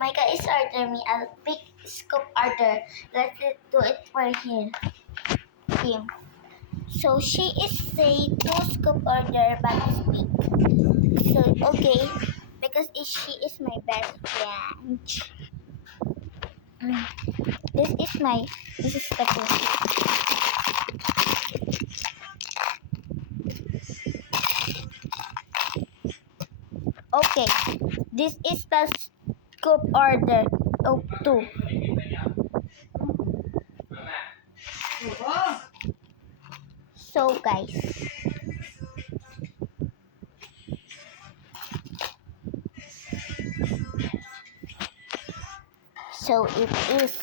Micah is order me. I'll pick scoop order. Let's do it for him. So she is say 2 scoop order but speak. So okay, because she is my best friend. This is the food. Okay, this is the scoop order. Oh, 2. So guys, so it is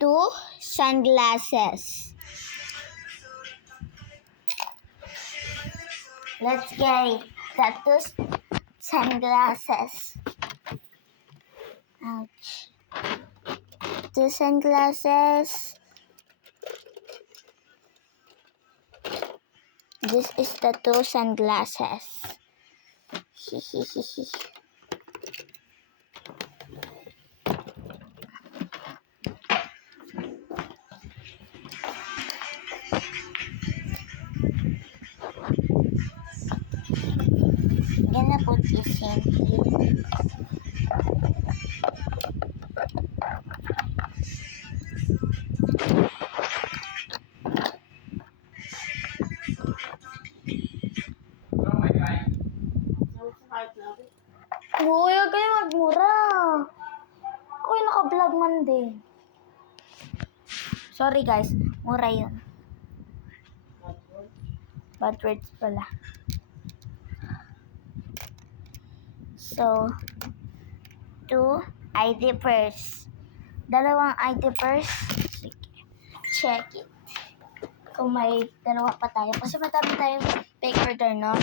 2 sunglasses. Let's get it. The 2 sunglasses. Ouch. 2 sunglasses. This is the 2 sunglasses. Gonna put this in here. Uy, huwag kayo magmura. Ako'y naka-vlog man din. Sorry guys, mura yun. Bad words pala. So, 2 ID purse. 2 ID purse. Sige. Check it. Kung may 2 pa tayo. Kasi madami tayong fake order, no?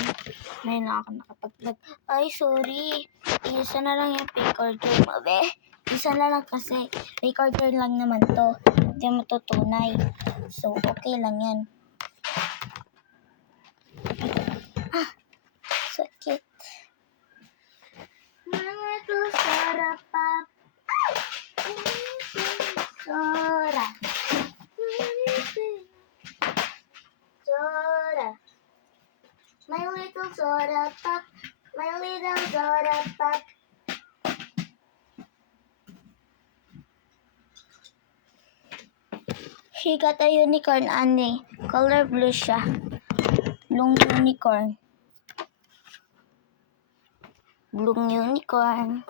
Ngayon na ako nakapag-vlog. Ay, sorry. Isa na lang yung fake order mo, be. Isa na lang kasi. Fake order lang naman to. Hindi matutunay. So, okay lang yan. Sakit. Mga kusara pa. Sora. Sora. My little Zora pop. My little Zora pop. She got a unicorn, Annie. Color blue siya. Blue unicorn. Blue unicorn.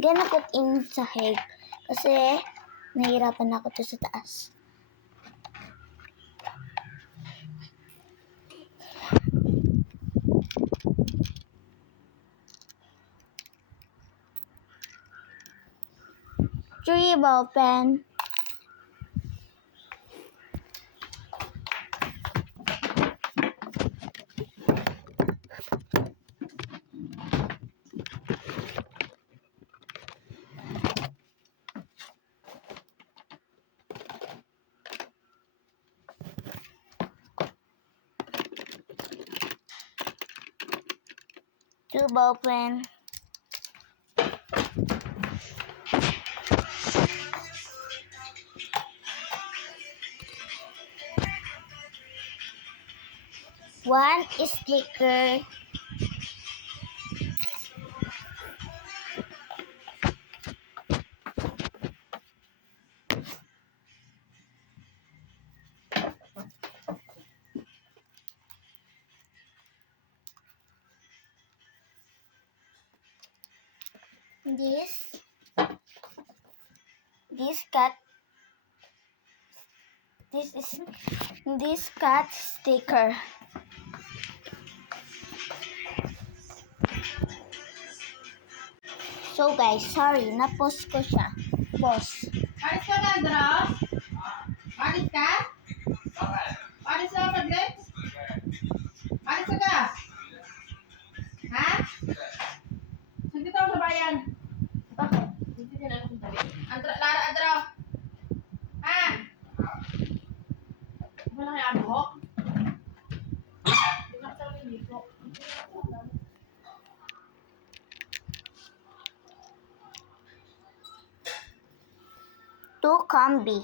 Gonna put in sa head. Kasi, nahihirapan ako to sa taas. Three ball pen. Two ball pen. One sticker. This cat sticker. So guys, sorry, na-post ko siya. Post. Alis ka na, Andros? Alis ka? Alis ka, Fredlex? Alis ka ka? Ha? Sundin ako sa bayan. Bakit? Sundin din ako sa bayan. Lara, Andro. Ha? 2 combi.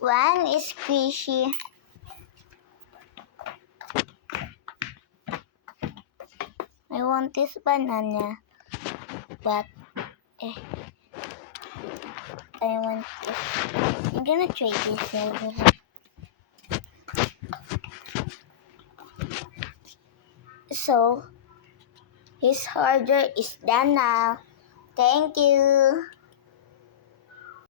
One is squishy. I want this banana, but I want this. I'm gonna try this over. So his order is done now. Thank you.